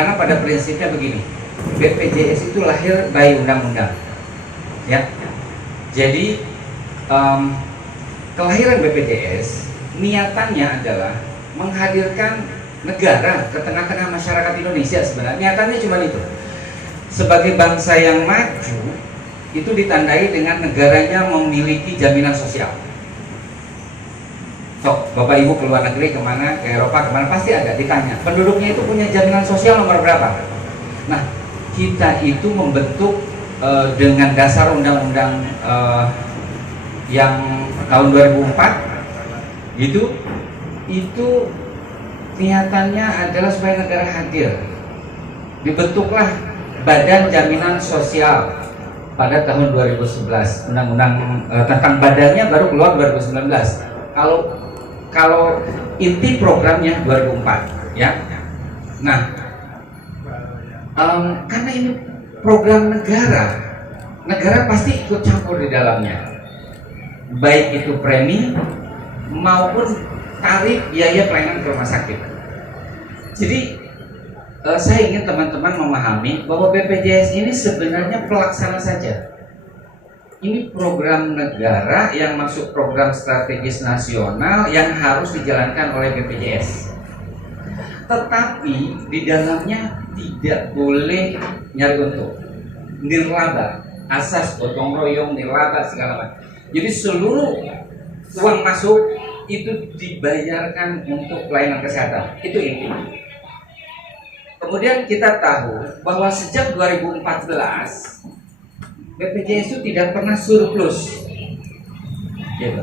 Karena pada prinsipnya begini, BPJS itu lahir by undang-undang, ya. Jadi kelahiran BPJS niatannya adalah menghadirkan negara ke tengah-tengah masyarakat Indonesia. Sebenarnya niatannya cuma itu. Sebagai bangsa yang maju, itu ditandai dengan negaranya memiliki jaminan sosial. Sok, Bapak Ibu keluar negeri kemana, ke Eropa kemana, pasti ada ditanya, penduduknya itu punya jaminan sosial nomor berapa? Nah, kita itu membentuk dengan dasar undang-undang yang tahun 2004 gitu, itu niatannya adalah supaya negara hadir. Dibentuklah Badan Jaminan Sosial pada tahun 2011. Undang-undang tentang badannya baru keluar 2019. Kalau inti programnya 2004, ya. Nah, karena ini program negara pasti ikut campur di dalamnya, baik itu premi maupun tarif biaya pelayanan ke rumah sakit. Jadi saya ingin teman-teman memahami bahwa BPJS ini sebenarnya pelaksana saja. Ini program negara yang masuk program strategis nasional yang harus dijalankan oleh BPJS. Tetapi di dalamnya tidak boleh nyari untung, nirlaba, asas gotong royong, nirlaba segala macam. Jadi seluruh uang masuk itu dibayarkan untuk pelayanan kesehatan. Itu intinya. Kemudian kita tahu bahwa sejak 2014 BPJS itu tidak pernah surplus, gitu.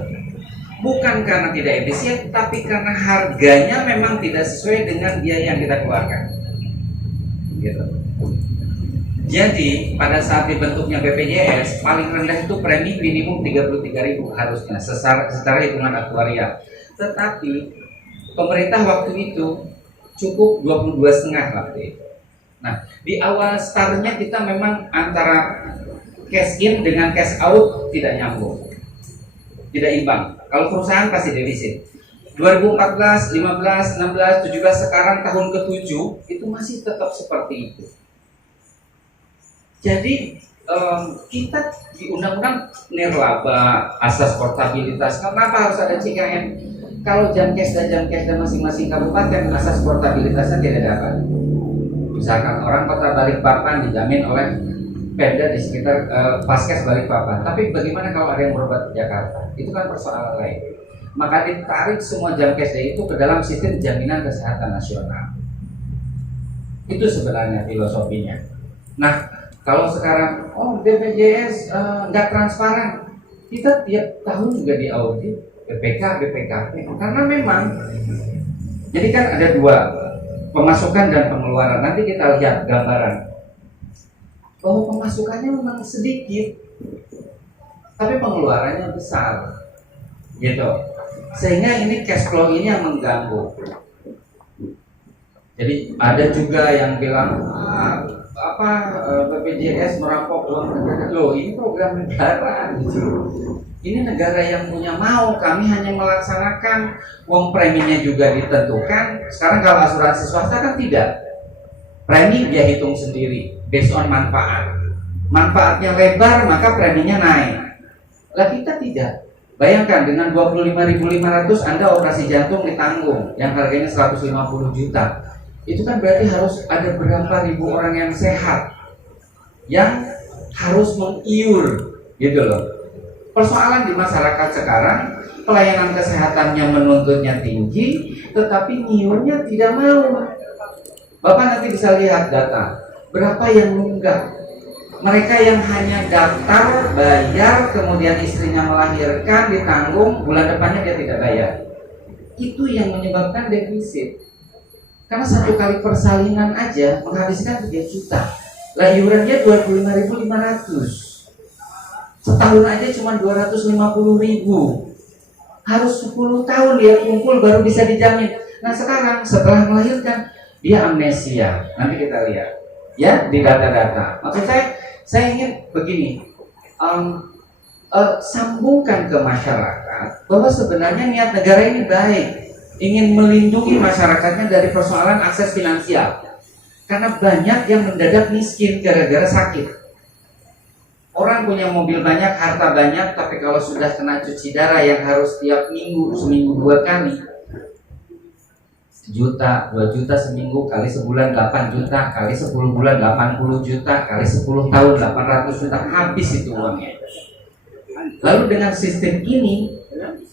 Bukan karena tidak efisien, tapi karena harganya memang tidak sesuai dengan biaya yang kita keluarkan, gitu. Jadi pada saat dibentuknya BPJS paling rendah itu premi minimum 33.000 harusnya secara hitungan aktuarial. Tetapi pemerintah waktu itu cukup 22,5 waktu itu. Nah, di awal startnya kita memang antara cash in dengan cash out tidak nyambung, tidak imbang. Kalau perusahaan pasti defisit. 2014, 15, 16, 17, sekarang tahun ke-7 itu masih tetap seperti itu. Jadi kita di undang-undang nirlaba, asas portabilitas. Kenapa harus ada CKM? Kalau Jamkes dan masing-masing kabupaten asas portabilitasnya tidak dapat. Misalkan orang Kota Balikpapan dijamin oleh Pemda di sekitar Paskes Balikpapan. Tapi bagaimana kalau ada yang berobat di Jakarta? Itu kan persoalan lain. Maka ditarik semua Jamkes itu ke dalam sistem jaminan kesehatan nasional. Itu sebenarnya filosofinya. Nah, kalau sekarang BPJS nggak transparan, kita tiap tahun juga diaudit BPKP, karena memang jadi kan ada dua, pemasukan dan pengeluaran. Nanti kita lihat gambaran bahwa pemasukannya memang sedikit tapi pengeluarannya besar, gitu. Sehingga ini cash flow ini yang mengganggu. Jadi ada juga yang bilang BPJS merampok uang negara. Loh, ini program negara, gitu. Ini negara yang punya mau, kami hanya melaksanakan. Uang preminya juga ditentukan. Sekarang kalau asuransi swasta kan tidak, premi dia hitung sendiri based on manfaat. Manfaatnya lebar maka preminya naik. Lah kita tidak. Bayangkan dengan 25.500 Anda operasi jantung ditanggung yang harganya 150 juta. Itu kan berarti harus ada berapa ribu orang yang sehat yang harus mengiur, gitu loh. Persoalan di masyarakat sekarang, pelayanan kesehatannya menuntutnya tinggi, tetapi ngiurnya tidak mau. Bapak nanti bisa lihat data, berapa yang nunggak. Mereka yang hanya daftar, bayar, kemudian istrinya melahirkan, ditanggung, bulan depannya dia tidak bayar. Itu yang menyebabkan defisit. Karena satu kali persalinan aja menghabiskan 3 juta. Lah iurannya 25.500. Setahun aja cuma 250.000. Harus 10 tahun dia kumpul baru bisa dijamin. Nah sekarang setelah melahirkan dia amnesia. Nanti kita lihat ya di data-data. Maksud saya ingin begini, sambungkan ke masyarakat bahwa sebenarnya niat negara ini baik, ingin melindungi masyarakatnya dari persoalan akses finansial. Karena banyak yang mendadak miskin gara-gara sakit. Orang punya mobil banyak, harta banyak, tapi kalau sudah kena cuci darah yang harus tiap minggu, seminggu 2 kali, 1 juta, 2 juta seminggu, kali sebulan 8 juta, kali 10 bulan 80 juta, kali 10 tahun 800 juta, habis itu uangnya. Lalu dengan sistem ini,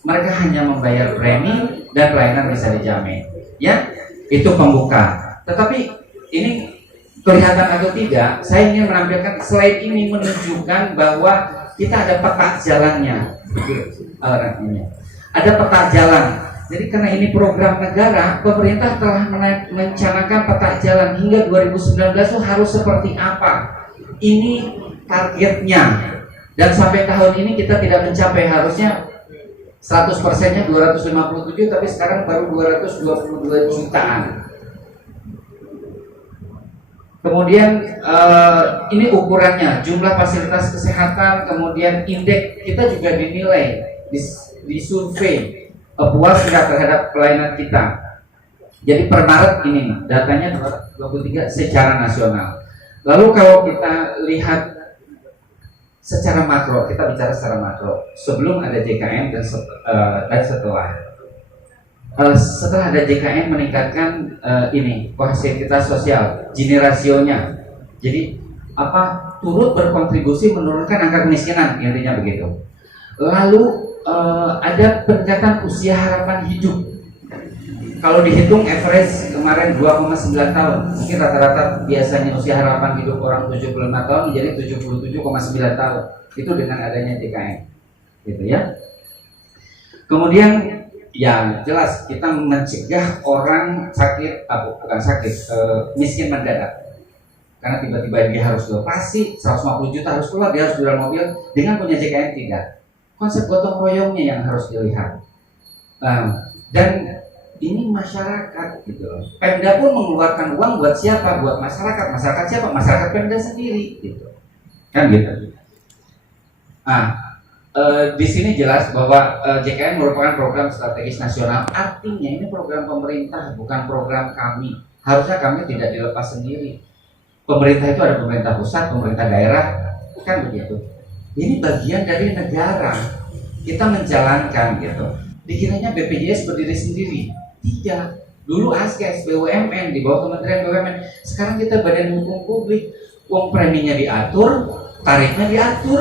mereka hanya membayar premi dan pelayanan bisa dijamin. Ya, itu pembuka. Tetapi ini kelihatan atau tidak, saya ingin menampilkan slide ini menunjukkan bahwa kita ada peta jalannya. Ada peta jalan. Jadi karena ini program negara, pemerintah telah merencanakan peta jalan hingga 2019 itu harus seperti apa. Ini targetnya. Dan sampai tahun ini kita tidak mencapai, harusnya 100%-nya 257, tapi sekarang baru 222 jutaan. Kemudian ini ukurannya, jumlah fasilitas kesehatan, kemudian indeks kita juga dinilai, disurvei puas nggak terhadap pelayanan kita. Jadi per Maret ini datanya 23 secara nasional. Lalu kalau kita lihat secara makro, kita bicara secara makro, sebelum ada JKN dan setelah. Setelah ada JKN meningkatkan ini fasilitas sosial, Gini rasionya. Jadi turut berkontribusi menurunkan angka kemiskinan, intinya begitu. Lalu ada peningkatan usia harapan hidup. Kalau dihitung average kemarin 2,9 tahun, mungkin rata-rata biasanya usia harapan hidup orang 75 tahun menjadi 77,9 tahun. Itu dengan adanya JKN, gitu ya. Kemudian ya jelas kita mencegah orang sakit, bukan sakit, miskin mendadak. Karena tiba-tiba dia harus dioperasi, 150 juta harus keluar, dia harus jual mobil. Dengan punya JKN tidak. Konsep gotong royongnya yang harus dilihat. Dan ini masyarakat gitu loh. Pemda pun mengeluarkan uang buat siapa? Buat masyarakat. Masyarakat siapa? Masyarakat Pemda sendiri gitu. Kan gitu. Di sini jelas bahwa JKN merupakan program strategis nasional. Artinya ini program pemerintah, bukan program kami. Harusnya kami tidak dilepas sendiri. Pemerintah itu ada pemerintah pusat, pemerintah daerah, kan begitu. Ini bagian dari negara. Kita menjalankan gitu. Dikiranya BPJS berdiri sendiri. Tidak. Dulu ASKES, BUMN di bawah Kementerian BUMN. Sekarang kita Badan Hukum Publik. Uang preminya diatur, tarifnya diatur.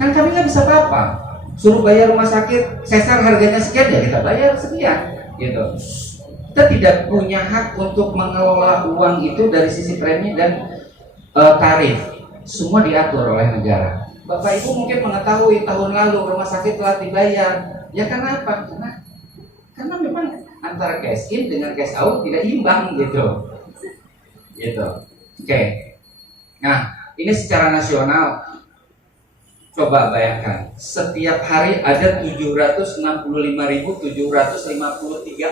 Kan kami nggak bisa apa-apa. Suruh bayar rumah sakit, sesar harganya sekian ya kita bayar sekian, gitu. Kita tidak punya hak untuk mengelola uang itu dari sisi premi dan tarif. Semua diatur oleh negara. Bapak Ibu mungkin mengetahui tahun lalu rumah sakit telah dibayar. Ya kenapa? Karena memang antara cash in dengan cash out tidak imbang gitu. Gitu. Oke. Nah, ini secara nasional. Coba bayangkan, setiap hari ada 765.753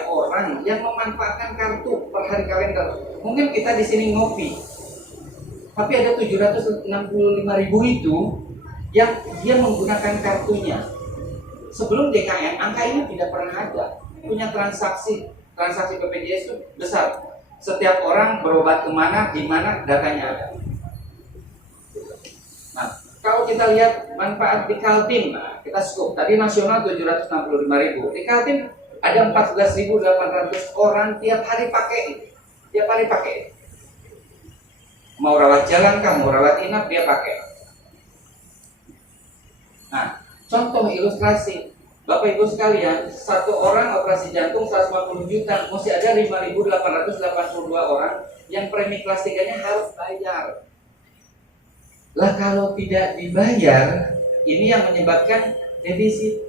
orang yang memanfaatkan kartu per hari kalender. Mungkin kita di sini ngopi, tapi ada 765.000 itu yang dia menggunakan kartunya. Sebelum DKN, angka ini tidak pernah ada. Punya transaksi BPJS itu besar. Setiap orang berobat kemana, di mana datanya ada. Nah, kalau kita lihat manfaat di Kaltim, kita scope. Tadi nasional 765.000. Di Kaltim ada 14.800 orang tiap hari pakai. Mau rawat jalan kah, mau rawat inap dia pakai. Nah, contoh ilustrasi. Bapak Ibu sekalian, satu orang operasi jantung 150 juta, mesti ada 5.882 orang yang premi kelas 3-nya harus bayar. Lah kalau tidak dibayar, ini yang menyebabkan defisit.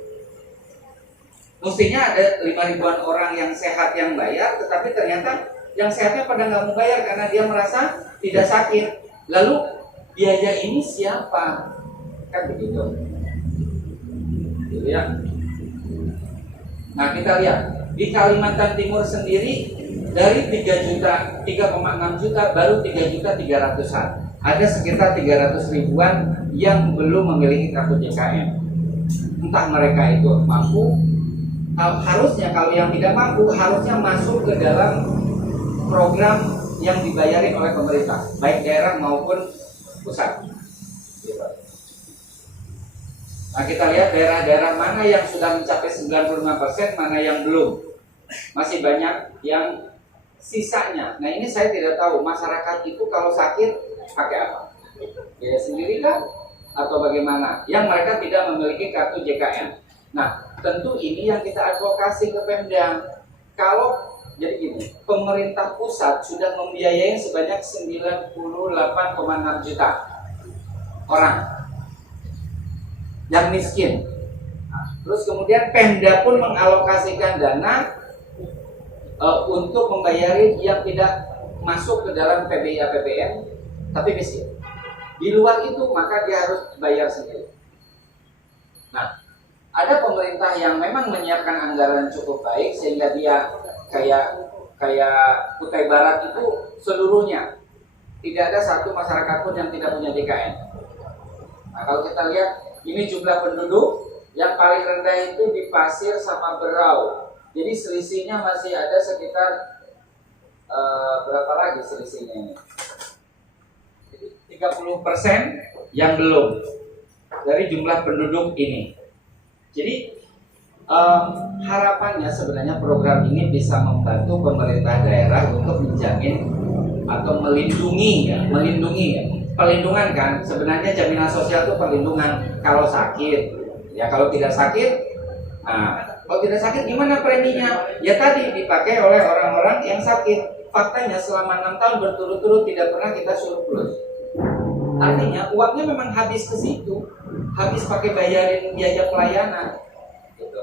Mestinya ada 5.000-an orang yang sehat yang bayar, tetapi ternyata yang sehatnya pada nggak mau bayar karena dia merasa tidak sakit. Lalu biaya ini siapa? Kan begitu. Gitu ya. Nah kita lihat di Kalimantan Timur sendiri dari 3,6 juta baru 3.300.000-an. Ada sekitar 300 ribuan yang belum memiliki kartu JKN. Entah mereka itu mampu, harusnya kalau yang tidak mampu harusnya masuk ke dalam program yang dibayarin oleh pemerintah, baik daerah maupun pusat. Nah, kita lihat daerah-daerah mana yang sudah mencapai 95%, mana yang belum. Masih banyak yang sisanya. Nah, ini saya tidak tahu masyarakat itu kalau sakit pakai apa? Biaya sendiri kah? Atau bagaimana? Yang mereka tidak memiliki kartu JKN. Nah, tentu ini yang kita advokasi ke Pemda. Kalau jadi gini, pemerintah pusat sudah membiayai sebanyak 98,6 juta orang yang miskin. Nah, terus kemudian Pemda pun mengalokasikan dana untuk membayari yang tidak masuk ke dalam PBI APBN tapi miskin. Di luar itu maka dia harus bayar sendiri. Nah, ada pemerintah yang memang menyiapkan anggaran cukup baik sehingga dia kayak Kutai Barat itu seluruhnya tidak ada satu masyarakat pun yang tidak punya JKN. Nah, kalau kita lihat ini jumlah penduduk yang paling rendah itu di Pasir sama Berau. Jadi selisihnya masih ada sekitar berapa lagi selisihnya ini? 30% yang belum dari jumlah penduduk ini. Jadi harapannya sebenarnya program ini bisa membantu pemerintah daerah untuk menjamin atau melindungi ya. Perlindungan kan, sebenarnya jaminan sosial itu perlindungan kalau sakit. Ya kalau tidak sakit, kalau tidak sakit gimana preminya? Ya tadi dipakai oleh orang-orang yang sakit. Faktanya selama 6 tahun berturut-turut tidak pernah kita surplus. Artinya uangnya memang habis ke situ, habis pakai bayarin biaya pelayanan. Gitu.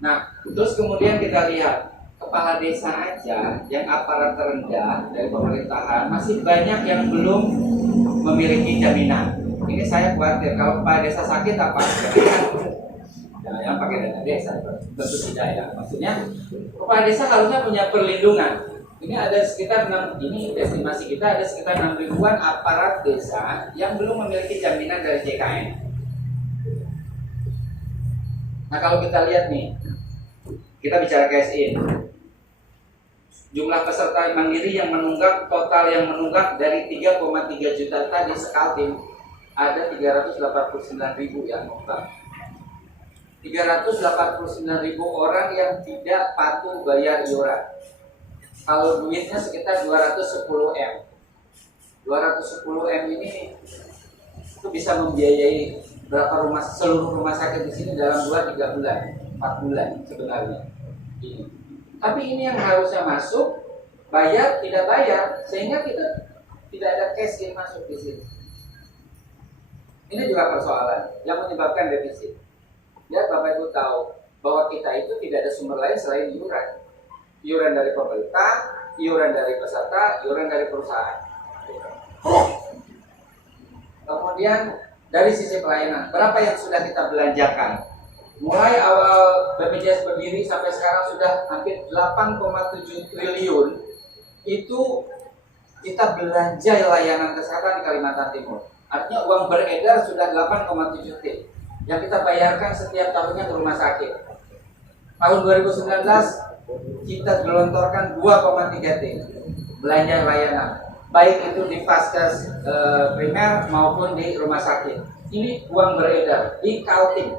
Nah, terus kemudian kita lihat kepala desa aja yang aparat terendah dari pemerintahan masih banyak yang belum memiliki jaminan. Ini saya khawatir kalau kepala desa sakit apa? Jangan pakai dana desa, tentu tidak ya. Maksudnya kepala desa harusnya punya perlindungan. Ini ada sekitar 6, ini estimasi kita ada sekitar 6 ribuan aparat desa yang belum memiliki jaminan dari JKN. Nah kalau kita lihat nih, kita bicara KSI. Jumlah peserta mandiri yang menunggak, total yang menunggak dari 3,3 juta tadi Sekaltim ada 389 ribu yang menunggak. 389 ribu orang yang tidak patuh bayar iuran. Kalau duitnya sekitar 210 M. 210 M ini itu bisa membiayai berapa seluruh rumah sakit di sini dalam 2-3 bulan, 4 bulan sebenarnya. Ini. Tapi ini yang harusnya masuk, bayar tidak bayar, sehingga kita tidak ada cash yang masuk di sini. Ini juga persoalan yang menyebabkan defisit. Ya, Bapak Ibu tahu bahwa kita itu tidak ada sumber lain selain iuran. Iuran dari pemerintah, iuran dari peserta, iuran dari perusahaan. Kemudian dari sisi pelayanan, berapa yang sudah kita belanjakan? Mulai awal BPJS berdiri sampai sekarang sudah hampir 8,7 triliun. Itu kita belanja layanan kesehatan di Kalimantan Timur. Artinya uang beredar sudah 8,7 T yang kita bayarkan setiap tahunnya ke rumah sakit. Tahun 2019 kita gelontorkan 2,3 T belanja layanan, baik itu di Vaskes primer maupun di rumah sakit. Ini uang beredar di Kaltim.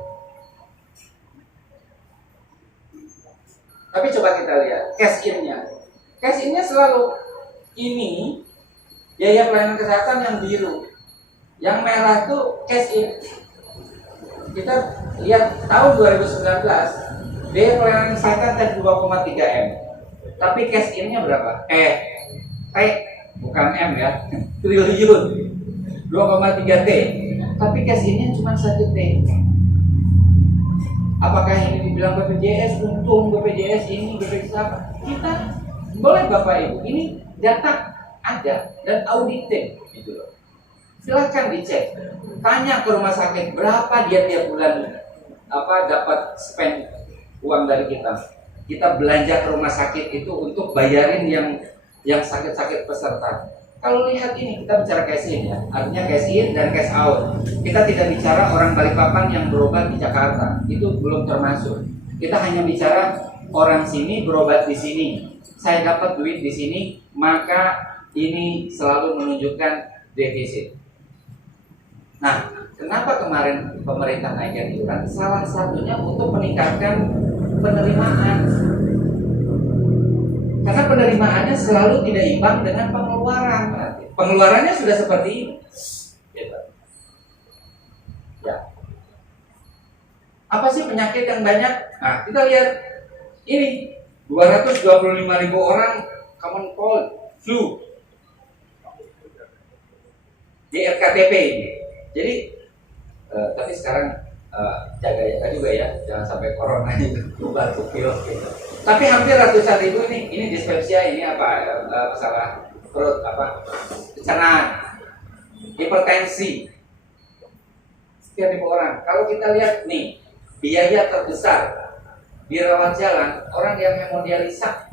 Tapi coba kita lihat cash in-nya. Cash in-nya selalu ini biaya pelayanan kesehatan yang biru. Yang merah itu cash in. Kita lihat tahun 2019 biaya pelayanan kesehatan tadi 2,3 M. Tapi cash in-nya berapa? Bukan M ya, triliun. 2,3 T. Tapi cash in-nya cuma 1 T. Apakah ini dibilang BPJS untung, BPJS ini, BPJS apa? Kita boleh Bapak Ibu, ini data ada dan audited gitu loh. Silahkan dicek, tanya ke rumah sakit berapa dia tiap bulan dapat spend uang dari kita. Kita belanja ke rumah sakit itu untuk bayarin yang sakit-sakit peserta. Kalau lihat ini kita bicara cash in ya, artinya cash in dan cash out. Kita tidak bicara orang Balikpapan yang berobat di Jakarta, itu belum termasuk. Kita hanya bicara orang sini berobat di sini, saya dapat duit di sini, maka ini selalu menunjukkan defisit. Nah, kenapa kemarin pemerintah naikkan iuran? Salah satunya untuk meningkatkan penerimaan. Karena penerimaannya selalu tidak imbang dengan pengeluaran. Pengeluarannya sudah seperti ini. Gitu. Ya. Apa sih penyakit yang banyak? Nah, kita lihat ini 225.000 orang common cold, flu di RKTP ini. Jadi, tapi sekarang jaga juga ya, jangan sampai corona itu batuk pilek gitu. Tapi hampir ratusan ribu ini dispepsia, ini apa masalah perut, apa pencernaan, hipertensi, sekian ribu orang. Kalau kita lihat nih, biaya terbesar di rawat jalan orang yang hemodialisa,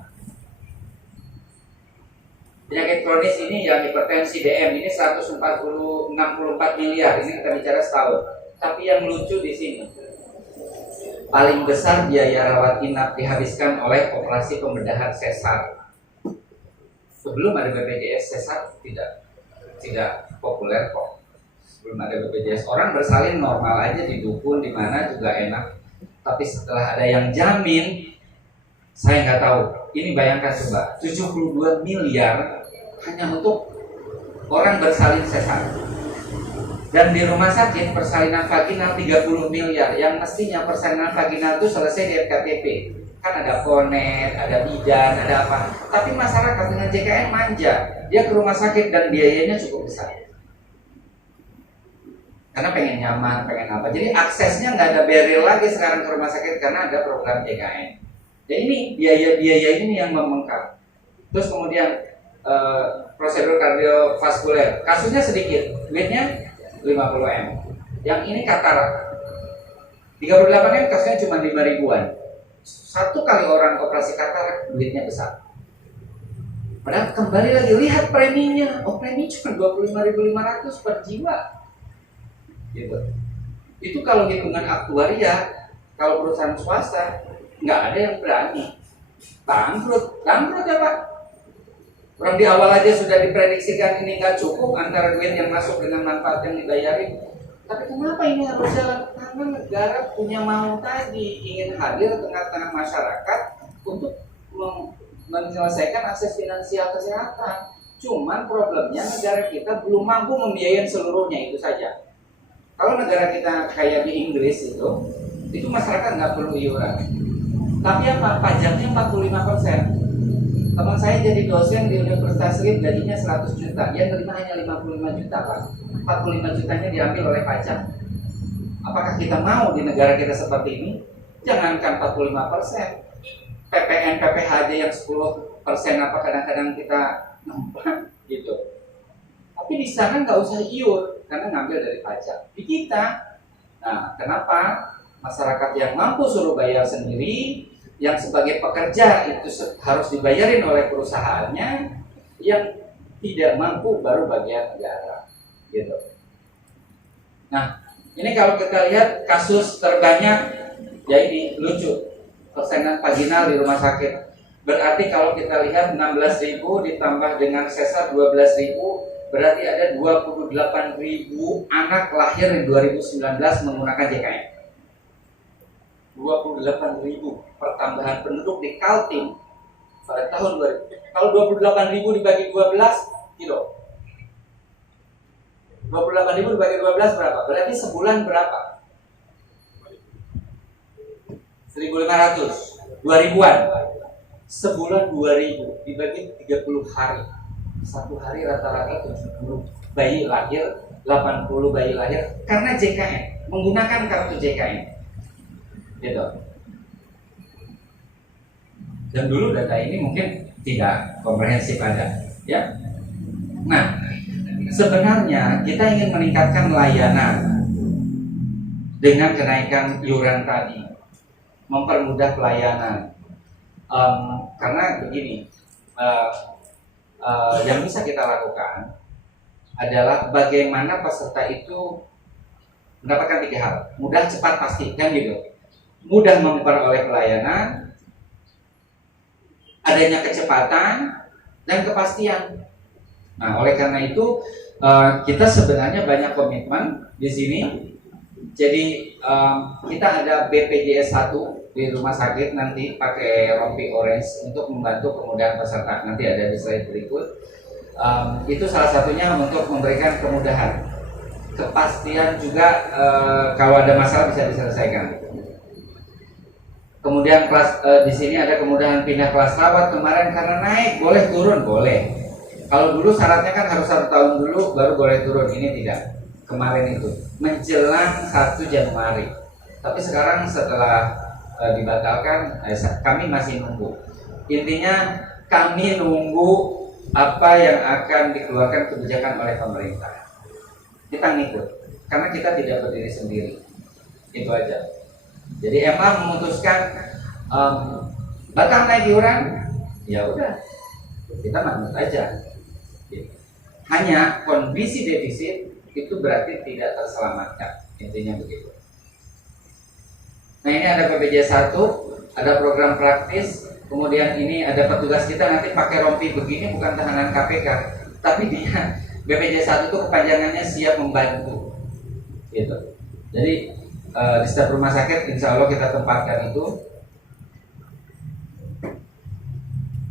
penyakit kronis ini yang hipertensi DM ini 64 miliar, ini kita bicara setahun. Tapi yang lucu di sini, paling besar biaya rawat inap dihabiskan oleh operasi pembedahan sesar. Sebelum ada BPJS, sesar tidak populer kok. Sebelum ada BPJS, orang bersalin normal aja di dukun, di mana juga enak. Tapi setelah ada yang jamin, saya nggak tahu. Ini bayangkan coba, 72 miliar hanya untuk orang bersalin sesar. Dan di rumah sakit persalinan vaginal 30 miliar, yang mestinya persalinan vaginal itu selesai di RKTP. Kan ada ponet, ada bidan, ada apa. Tapi masyarakat dengan JKN manja, dia ke rumah sakit dan biayanya cukup besar. Karena pengen nyaman, pengen apa. Jadi aksesnya nggak ada barrier lagi sekarang ke rumah sakit karena ada program JKN. Ya ini biaya-biaya ini yang membengkak. Terus kemudian prosedur kardiovaskuler, kasusnya sedikit, duitnya 50M. Yang ini katarak 38M, kasusnya cuma 5 ribuan. Satu kali orang operasi katarak duitnya besar. Padahal kembali lagi lihat preminya. Oh, premi cuma 25.500 per jiwa. Gitu. Itu kalau hitungan aktuaria, kalau perusahaan swasta nggak ada yang berani. Bangkrut ya Pak. Orang di awal aja sudah diprediksikan ini nggak cukup antara duit yang masuk dengan manfaat yang dibayarin. Tapi kenapa ini harus jalan? Karena negara punya mau tadi, ingin hadir tengah-tengah masyarakat untuk menyelesaikan akses finansial kesehatan. Cuman problemnya negara kita belum mampu membiayai seluruhnya, itu saja. Kalau negara kita kayak di Inggris itu masyarakat nggak perlu iuran. Tapi apa? Pajaknya 45%. Teman saya jadi dosen di Universitas Leeds, gajinya 100 juta, dia terima hanya 55 juta Pak. 45 jutanya diambil oleh pajak. Apakah kita mau di negara kita seperti ini? Jangankan 45%, PPN, PPh aja yang 10% apa kadang-kadang kita nampak gitu. Tapi di sana nggak usah iur karena ngambil dari pajak. Di kita, nah kenapa masyarakat yang mampu suruh bayar sendiri, yang sebagai pekerja itu harus dibayarin oleh perusahaannya, yang tidak mampu baru bagian negara, gitu. Nah, ini kalau kita lihat kasus terbanyak, ya ini lucu, persalinan vaginal di rumah sakit. Berarti kalau kita lihat 16.000 ditambah dengan sesar 12.000, berarti ada 28.000 anak lahir di 2019 menggunakan JKN. 28.000 pertambahan penduduk di Kaltim pada tahun 2000. Kalau 28.000 dibagi 12 kilo, 28.000 dibagi 12 berapa? Berarti sebulan berapa? 1.500, 2.000-an. Sebulan 2.000 dibagi 30 hari. Satu hari rata-rata 70 bayi lahir, 80 bayi lahir karena JKN, menggunakan kartu JKN. Gitu. Dan dulu data ini mungkin tidak komprehensif ada, ya. Nah, sebenarnya kita ingin meningkatkan layanan dengan kenaikan iuran tadi, mempermudah pelayanan. Karena begini, yang bisa kita lakukan adalah bagaimana peserta itu mendapatkan 3 hal: mudah, cepat, pasti, kan gitu. Mudah memperoleh pelayanan, adanya kecepatan dan kepastian. Nah, oleh karena itu kita sebenarnya banyak komitmen di sini. Jadi kita ada BPJS 1 di rumah sakit nanti pakai rompi orange untuk membantu kemudahan peserta. Nanti ada di slide berikut. Itu salah satunya untuk memberikan kemudahan, kepastian juga, kalau ada masalah bisa diselesaikan. Kemudian kelas di sini ada kemudahan pindah kelas rawat kemarin karena naik, boleh turun boleh. Kalau dulu syaratnya kan harus 1 tahun dulu baru boleh turun, ini tidak. Kemarin itu menjelang 1 Januari. Tapi sekarang setelah dibatalkan, kami masih nunggu. Intinya kami nunggu apa yang akan dikeluarkan kebijakan oleh pemerintah. Kita ngikut karena kita tidak berdiri sendiri. Itu aja. Jadi MA memutuskan batal naik iuran, ya udah kita manut aja. Hanya kondisi defisit itu berarti tidak terselamatkan, intinya begitu. Nah, ini ada BPJS 1, ada program praktis, kemudian ini ada petugas kita nanti pakai rompi begini bukan tahanan KPK, tapi dia BPJS 1 itu kepanjangannya siap membantu, gitu. Jadi di setiap rumah sakit insya Allah kita tempatkan itu.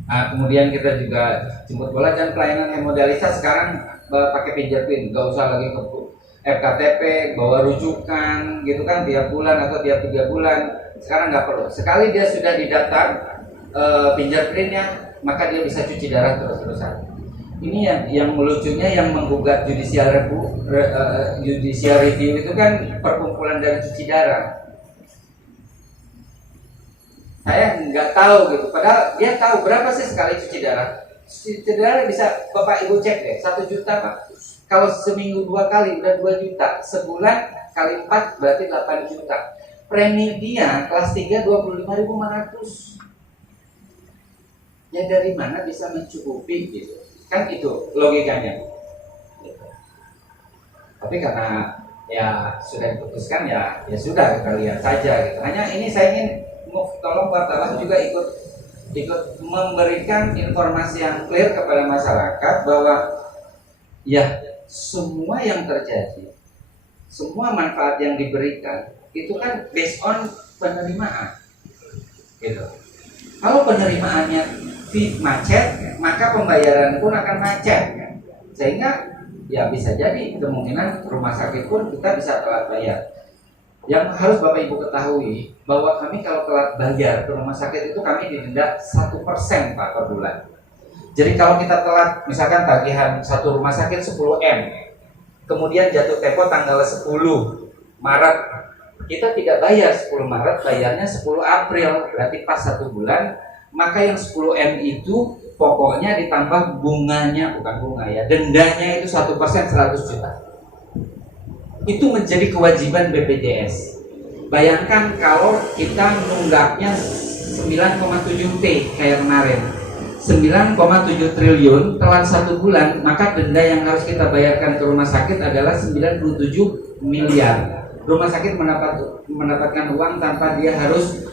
Nah, kemudian kita juga jemput bola dan pelayanan hemodialisa sekarang pakai fingerprint, nggak usah lagi ke FKTP, bawa rujukan gitu kan tiap bulan atau tiap 3 bulan. Sekarang nggak perlu. Sekali dia sudah didaftar fingerprintnya, maka dia bisa cuci darah terus-terusan. Ini yang melucunya yang menggugat judicial review itu kan perkumpulan dari cuci darah. Saya nggak tahu gitu, padahal dia tahu berapa sih sekali cuci darah. Cuci darah bisa Bapak Ibu cek deh, 1 juta Pak. Kalau seminggu 2 kali udah 2 juta, sebulan kali 4 berarti 8 juta. Premi dia kelas 3 25.500. Ya dari mana bisa mencukupi gitu? Kan itu logikanya. Tapi karena ya sudah diputuskan ya sudah kita lihat saja gitu. Hanya ini saya ingin tolong wartawan juga ikut memberikan informasi yang clear kepada masyarakat bahwa ya semua yang terjadi, semua manfaat yang diberikan itu kan based on penerimaan, gitu. Kalau penerimaannya macet, maka pembayaran pun akan macet, sehingga ya bisa jadi kemungkinan rumah sakit pun kita bisa telat bayar. Yang harus Bapak Ibu ketahui bahwa kami kalau telat bayar ke rumah sakit itu kami didenda 1% Pak per bulan. Jadi kalau kita telat misalkan tagihan satu rumah sakit 10M, kemudian jatuh tempo tanggal 10 Maret, kita tidak bayar 10 Maret, bayarnya 10 April, berarti pas 1 bulan. Maka yang 10M itu pokoknya ditambah bunganya, bukan bunga ya, dendanya itu 1% 100 juta. Itu menjadi kewajiban BPJS. Bayangkan kalau kita nunggaknya 9,7 T kayak kemarin, 9,7 triliun telat 1 bulan, maka denda yang harus kita bayarkan ke rumah sakit adalah 97 miliar. Rumah sakit mendapatkan uang tanpa dia harus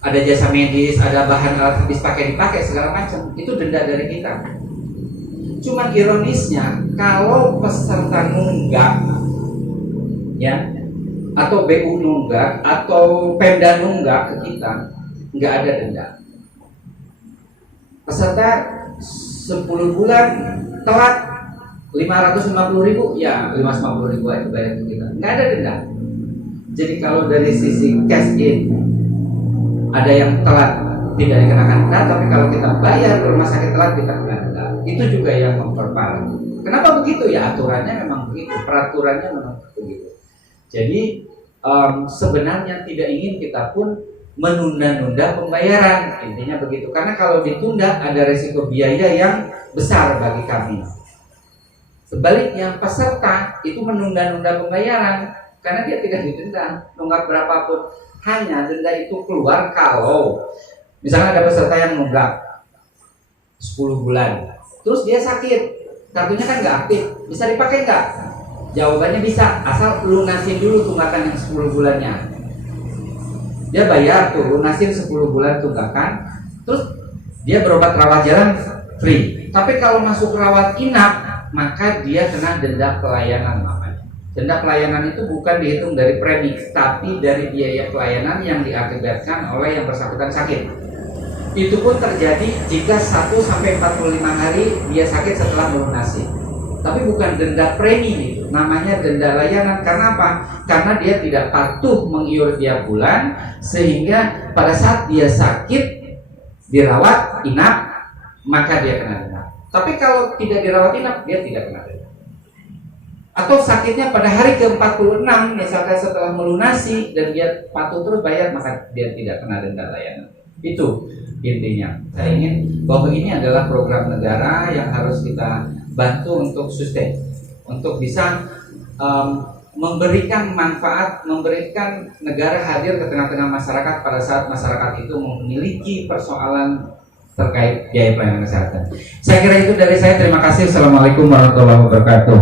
ada jasa medis, ada bahan alat habis dipakai segala macam, itu denda dari kita. Cuma ironisnya kalau peserta nunggak, ya, atau BU nunggak atau Pemda nunggak ke kita, nggak ada denda. Peserta 10 bulan telat 550.000, ya 550.000 aja bayar ke kita, nggak ada denda. Jadi kalau dari sisi cash in ada yang telat tidak dikenakan denda, tapi kalau kita bayar ke rumah sakit telat kita kena denda. Itu juga yang memperparah. Kenapa begitu? Ya aturannya memang begitu, peraturannya memang begitu. Jadi sebenarnya tidak ingin kita pun menunda-nunda pembayaran, intinya begitu. Karena kalau ditunda ada resiko biaya yang besar bagi kami. Sebaliknya peserta itu menunda-nunda pembayaran karena dia tidak didenda, nunggak berapapun. Hanya denda itu keluar kalau misalnya ada peserta yang nunggak 10 bulan, terus dia sakit, kartunya kan nggak aktif, bisa dipakai nggak? Jawabannya bisa, asal lunasin dulu tunggakan yang 10 bulannya. Dia bayar tuh, lunasin 10 bulan tunggakan, terus Dia berobat rawat jalan free. Tapi kalau masuk rawat inap, maka dia kena denda pelayanan namanya. Denda pelayanan itu bukan dihitung dari premi, tapi dari biaya pelayanan yang diakibatkan oleh yang bersangkutan sakit. Itu pun terjadi jika 1 sampai 45 hari dia sakit setelah melunasi. Tapi bukan denda premi itu, namanya denda layanan. Karena apa? Karena dia tidak patuh mengiur tiap bulan, sehingga pada saat dia sakit dirawat inap, maka dia kena denda. Tapi kalau tidak dirawat inap, dia tidak kena denda. Atau sakitnya pada hari ke-46, misalkan setelah melunasi dan dia patuh terus bayar, maka dia tidak kena denda layanan. Itu intinya. Saya ingin bahwa ini adalah program negara yang harus kita bantu untuk sustain, untuk bisa memberikan manfaat, memberikan negara hadir ke tengah-tengah masyarakat pada saat masyarakat itu memiliki persoalan terkait biaya pelayanan kesehatan. Saya kira itu dari saya. Terima kasih. Assalamualaikum warahmatullahi wabarakatuh.